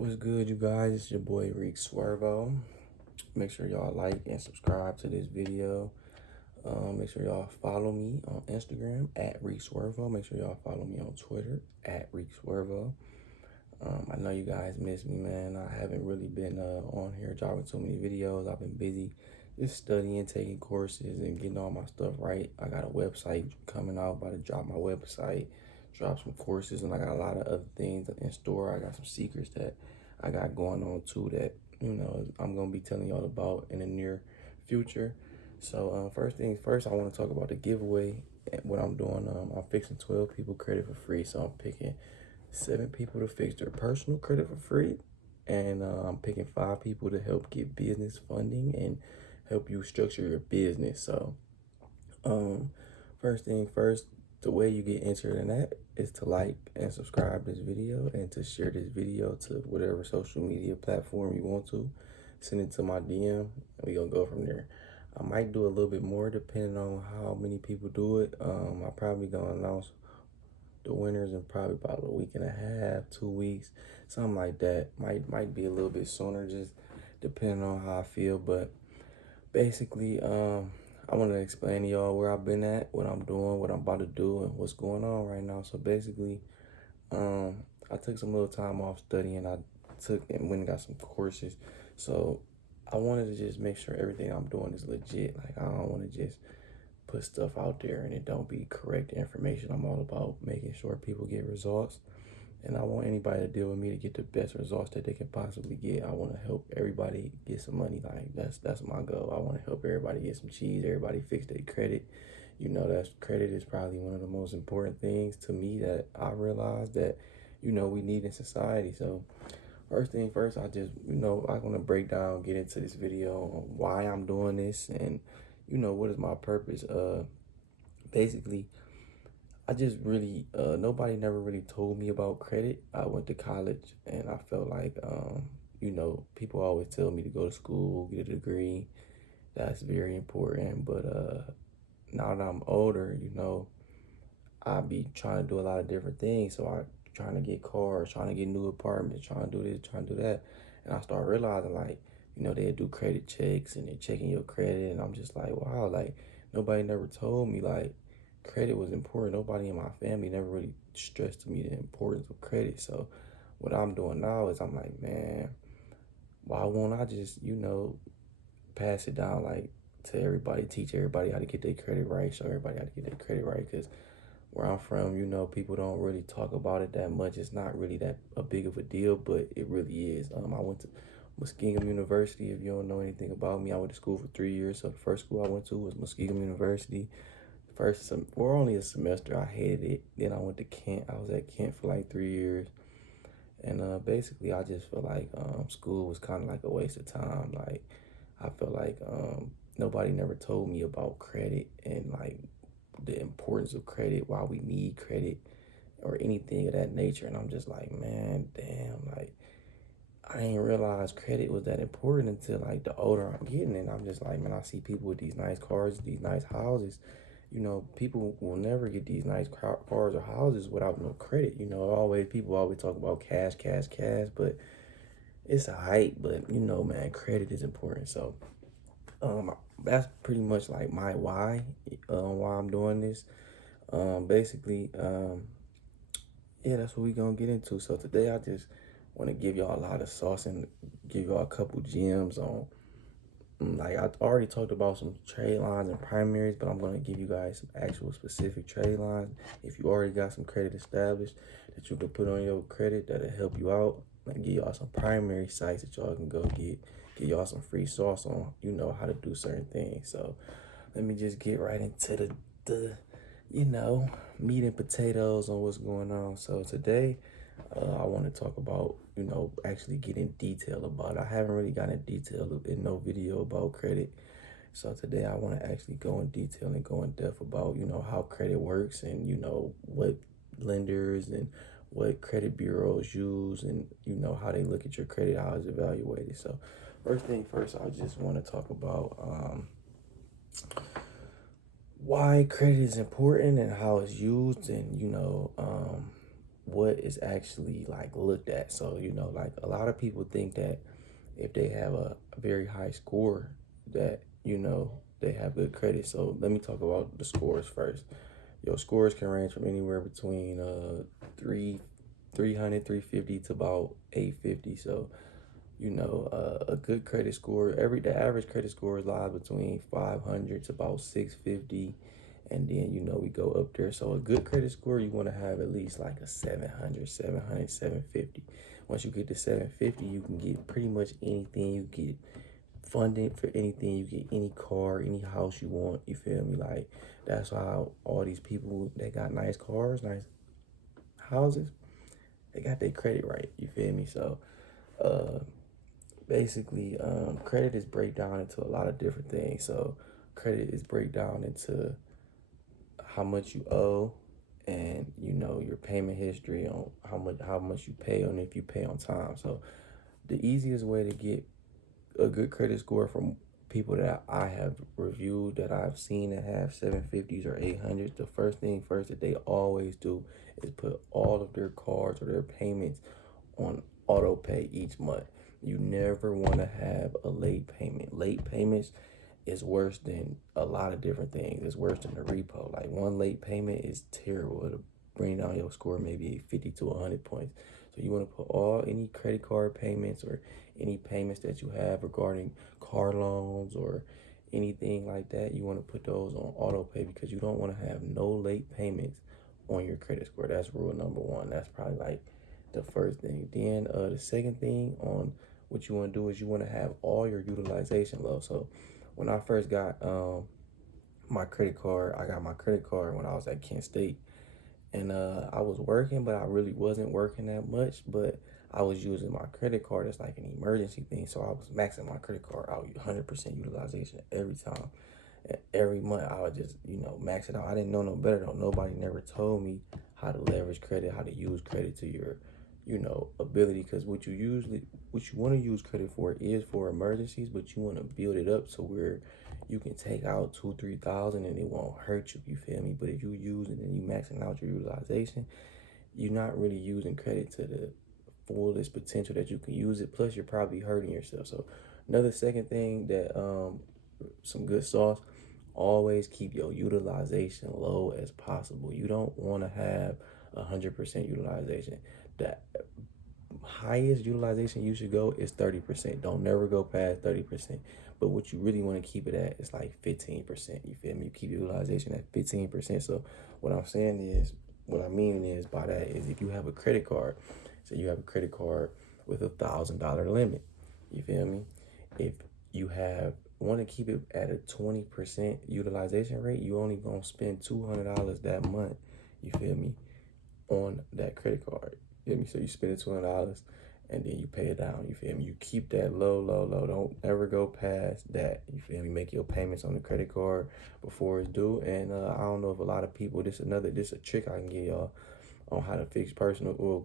What's good, you guys? It's your boy Reek Swervo. Make sure y'all like and subscribe to this video. Make sure y'all follow me on Instagram at Reek Swervo. Make sure y'all follow me on Twitter at Reek Swervo. I know you guys miss me, man. I haven't really been on here dropping too many videos. I've been busy just studying, taking courses, and getting all my stuff right. I got a website coming out, about to drop my website, drop some courses, and I got a lot of other things in store. I got some secrets that I got going on too that, I'm going to be telling y'all about in the near future. So first things first, I want to talk about the giveaway and what I'm doing. I'm fixing 12 people credit for free. So I'm picking 7 people to fix their personal credit for free. And I'm picking 5 people to help get business funding and help you structure your business. So first thing first, the way you get entered in that is to like and subscribe this video and to share this video to whatever social media platform you want to. Send it to my DM and we gonna go from there. I might do a little bit more depending on how many people do it. I probably gonna announce the winners in probably about a week and a half, 2 weeks, something like that. Might be a little bit sooner, just depending on how I feel. But basically, I want to explain to y'all where I've been at, what I'm doing, what I'm about to do, and what's going on right now. So basically, I took some little time off studying. I took and went and got some courses. So I wanted to just make sure everything I'm doing is legit. Like, I don't want to just put stuff out there and it don't be correct information. I'm all about making sure people get results. And I want anybody to deal with me to get the best results that they can possibly get. I want to help everybody get some money. Like, that's my goal. I want to help everybody get some cheese, everybody fix their credit. That's credit is probably one of the most important things to me that I realized that, we need in society. So first thing first, I just, I want to break down, get into this video on why I'm doing this and, what is my purpose. Basically, I just really, nobody never really told me about credit. I went to college and I felt like, people always tell me to go to school, get a degree. That's very important. But now that I'm older, I be trying to do a lot of different things. So I trying to get cars, trying to get new apartments, trying to do this, trying to do that. And I started realizing like, they do credit checks and they're checking your credit. And I'm just like, wow, like nobody never told me like credit was important. Nobody in my family never really stressed to me the importance of credit. So what I'm doing now is I'm like, man, why won't I just, pass it down like to everybody, teach everybody how to get their credit right, show everybody how to get their credit right. Because where I'm from, people don't really talk about it that much. It's not really that a big of a deal, but it really is. I went to Muskingum University. If you don't know anything about me, I went to school for 3 years. So the first school I went to was Muskingum University. For only a semester, I hated it. Then I went to Kent. I was at Kent for like 3 years. And basically, I just feel like school was kind of like a waste of time. Like, I feel like nobody never told me about credit and like the importance of credit, why we need credit or anything of that nature. And I'm just like, man, damn, like I didn't realize credit was that important until like the older I'm getting. And I'm just like, man, I see people with these nice cars, these nice houses. People will never get these nice cars or houses without no credit. People always talk about cash, cash, cash, but it's a hype. But man, credit is important. So that's pretty much like my why I'm doing this. Basically, yeah, that's what we gonna get into. So today I just want to give y'all a lot of sauce and give y'all a couple gems on. Like I already talked about some trade lines and primaries, but I'm gonna give you guys some actual specific trade lines. If you already got some credit established that you can put on your credit, that'll help you out. And give y'all some primary sites that y'all can go get y'all some free sauce on, how to do certain things. So let me just get right into the meat and potatoes on what's going on. So today, I want to talk about, actually get in detail about it. I haven't really gotten in detail in no video about credit. So today I want to actually go in detail and go in depth about, how credit works and, what lenders and what credit bureaus use and, how they look at your credit, how it's evaluated. So first thing first, I just want to talk about why credit is important and how it's used and, what is actually like looked at. So, you know, like a lot of people think that if they have a very high score that, you know, they have good credit. So let me talk about the scores first. Your scores can range from anywhere between 300, 350 to about 850. So, you know, a good credit score, the average credit score lies between 500 to about 650. And then, you know, we go up there. So a good credit score, you want to have at least like a 700, 700, 750. Once you get to 750, you can get pretty much anything. You get funding for anything. You get any car, any house you want. You feel me? Like, that's why all these people that got nice cars, nice houses, they got their credit right. You feel me? So, uh, basically, credit is break down into a lot of different things. So, credit is break down into how much you owe, and you know your payment history on how much you pay on if you pay on time. So, the easiest way to get a good credit score from people that I have reviewed that I've seen that have 750s or 800s, the first thing first that they always do is put all of their cards or their payments on auto pay each month. You never want to have a late payment. Late payments is worse than a lot of different things. It's worse than a repo. Like, one late payment is terrible. It'll bring down your score maybe 50 to 100 points. So you want to put any credit card payments or any payments that you have regarding car loans or anything like that, you want to put those on auto pay, because you don't want to have no late payments on your credit score. That's rule number one. That's probably like the first thing. Then the second thing on what you want to do is you want to have all your utilization low. So when I first got my credit card, I got my credit card when I was at Kent State, and I was working, but I really wasn't working that much. But I was using my credit card as like an emergency thing, so I was maxing my credit card out 100% utilization every time. And every month I would just, you know, max it out. I didn't know no better though. Nobody never told me how to leverage credit, how to use credit to your, you know, ability. Because what you want to use credit for is for emergencies, but you want to build it up to where you can take out 2-3 thousand and it won't hurt you. You feel me? But if you use it and you maxing out your utilization, you're not really using credit to the fullest potential that you can use it. Plus, you're probably hurting yourself. So, another second thing that some good sauce, always keep your utilization low as possible. You don't want to have 100% utilization. That highest utilization you should go is 30%. Don't never go past 30%. But what you really want to keep it at is like 15%. You feel me? You keep utilization at 15%. So what I mean is by that is, if you have a credit card, so you have a credit card with $1,000 limit. You feel me? If you want to keep it at a 20% utilization rate, you only gonna spend $200 that month. You feel me? On that credit card. You feel me? So you spend $200 and then you pay it down. You feel me? You keep that low, low, low. Don't ever go past that. You feel me? Make your payments on the credit card before it's due. And I don't know if a lot of people, this a trick I can give y'all on how to fix personal or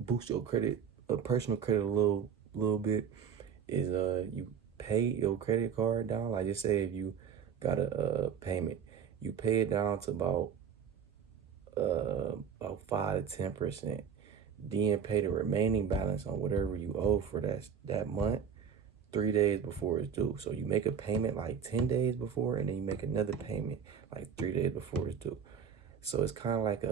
boost your credit, personal credit a little bit, is you pay your credit card down. Like, just say if you got a payment, you pay it down to about 5 to 10%. Then pay the remaining balance on whatever you owe for that month 3 days before it's due. So you make a payment like 10 days before, and then you make another payment like 3 days before it's due. So it's kind of like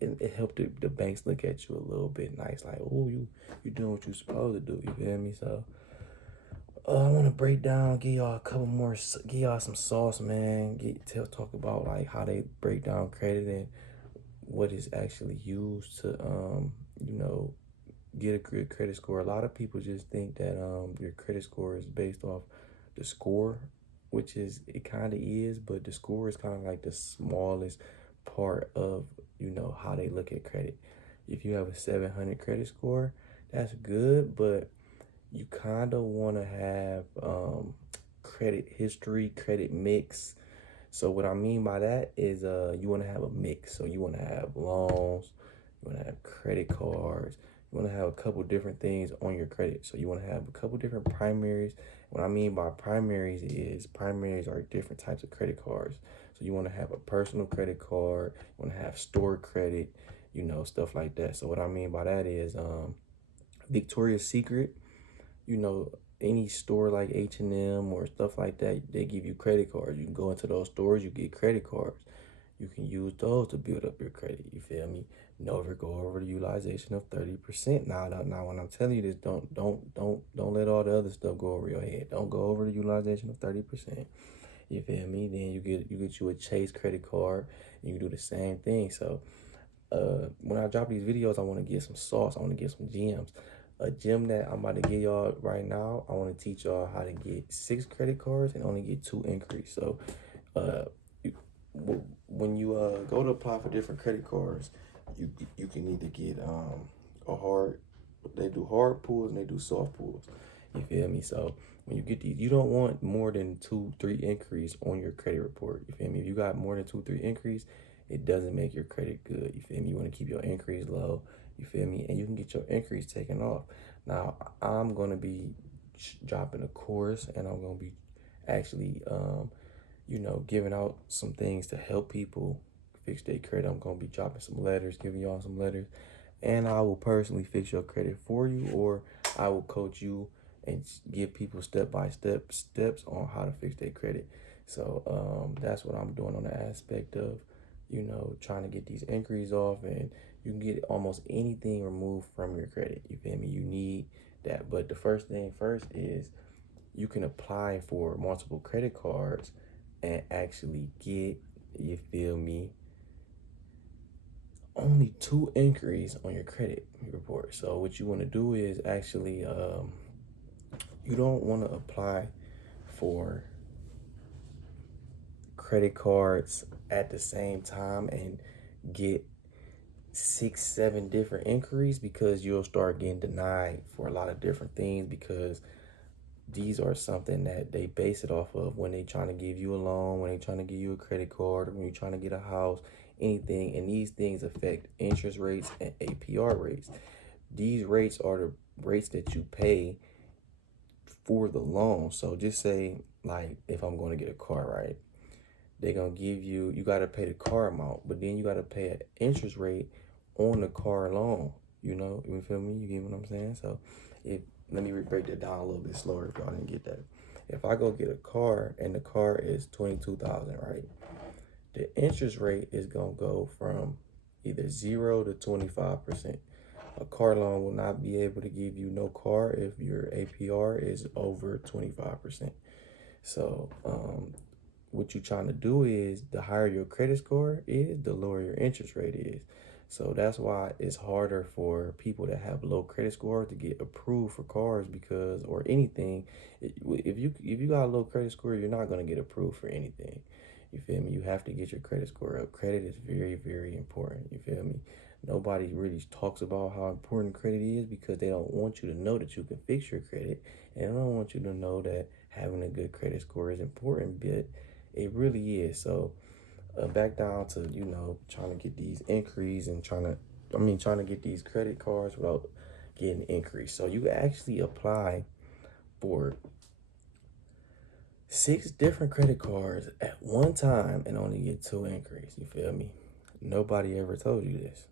it helped the banks look at you a little bit nice, like, oh, you doing what you supposed to do. You feel me? So I want to break down, give y'all give y'all some sauce, man. Talk about like how they break down credit and what is actually used to you know, get a good credit score. A lot of people just think that your credit score is based off the score, which it kind of is, but the score is kind of like the smallest part of, you know, how they look at credit. If you have a 700 credit score, that's good, but you kind of want to have credit history, credit mix. So what I mean by that is you want to have a mix. So you want to have loans, you want to have credit cards, you want to have a couple different things on your credit. So you want to have a couple different primaries. What I mean by primaries are different types of credit cards. So you want to have a personal credit card, you want to have store credit, you know, stuff like that. So what I mean by that is Victoria's Secret, you know, any store like H&M or stuff like that, they give you credit cards. You can go into those stores, you get credit cards. You can use those to build up your credit. You feel me? Never go over the utilization of 30%. Now, when I'm telling you this, don't let all the other stuff go over your head. Don't go over the utilization of 30%. You feel me? Then you get you a Chase credit card. And you can do the same thing. So when I drop these videos, I want to get some sauce. I want to get some gems. A gem that I'm about to give y'all right now, I want to teach y'all how to get 6 credit cards and only get 2 increase. So when you go to apply for different credit cards, you can either get a hard, they do hard pulls and they do soft pulls. You feel me? So when you get these, you don't want more than 2, 3 increase on your credit report. You feel me? If you got more than 2, 3 increase, it doesn't make your credit good. You feel me? You want to keep your increase low. You feel me? And you can get your increase taken off. Now I'm gonna be dropping a course, and I'm gonna be actually you know, giving out some things to help people fix their credit. I'm going to be dropping some letters, giving y'all some letters, and I will personally fix your credit for you, or I will coach you and give people step-by-step steps on how to fix their credit. So that's what I'm doing on the aspect of, you know, trying to get these inquiries off, and you can get almost anything removed from your credit. You feel me? You need that. But the first thing first is you can apply for multiple credit cards and actually get, you feel me, only 2 inquiries on your credit report. So what you want to do is actually, you don't want to apply for credit cards at the same time and get 6, 7 different inquiries, because you'll start getting denied for a lot of different things, because these are something that they base it off of when they trying to give you a loan, when they trying to give you a credit card, or when you're trying to get a house, anything. And these things affect interest rates and APR rates. These rates are the rates that you pay for the loan. So just say, like, if I'm going to get a car, right? They're going to give you, you got to pay the car amount, but then you got to pay an interest rate on the car loan. You know, you feel me? You get what I'm saying? So if, let me break that down a little bit slower if y'all didn't get that. If I go get a car and the car is $22,000, right? The interest rate is gonna go from either 0 to 25%. A car loan will not be able to give you no car if your APR is over 25%. So what you're trying to do is, the higher your credit score is, the lower your interest rate is. So that's why it's harder for people that have low credit score to get approved for cars, because, or anything. If you got a low credit score, you're not going to get approved for anything. You feel me? You have to get your credit score up. Credit is very, very important. You feel me? Nobody really talks about how important credit is, because they don't want you to know that you can fix your credit, and they don't want you to know that having a good credit score is important, but it really is. So back down to, you know, trying to get these inquiries and trying to get these credit cards without getting increased. So you actually apply for 6 different credit cards at one time and only get 2 increase. You feel me? Nobody ever told you this.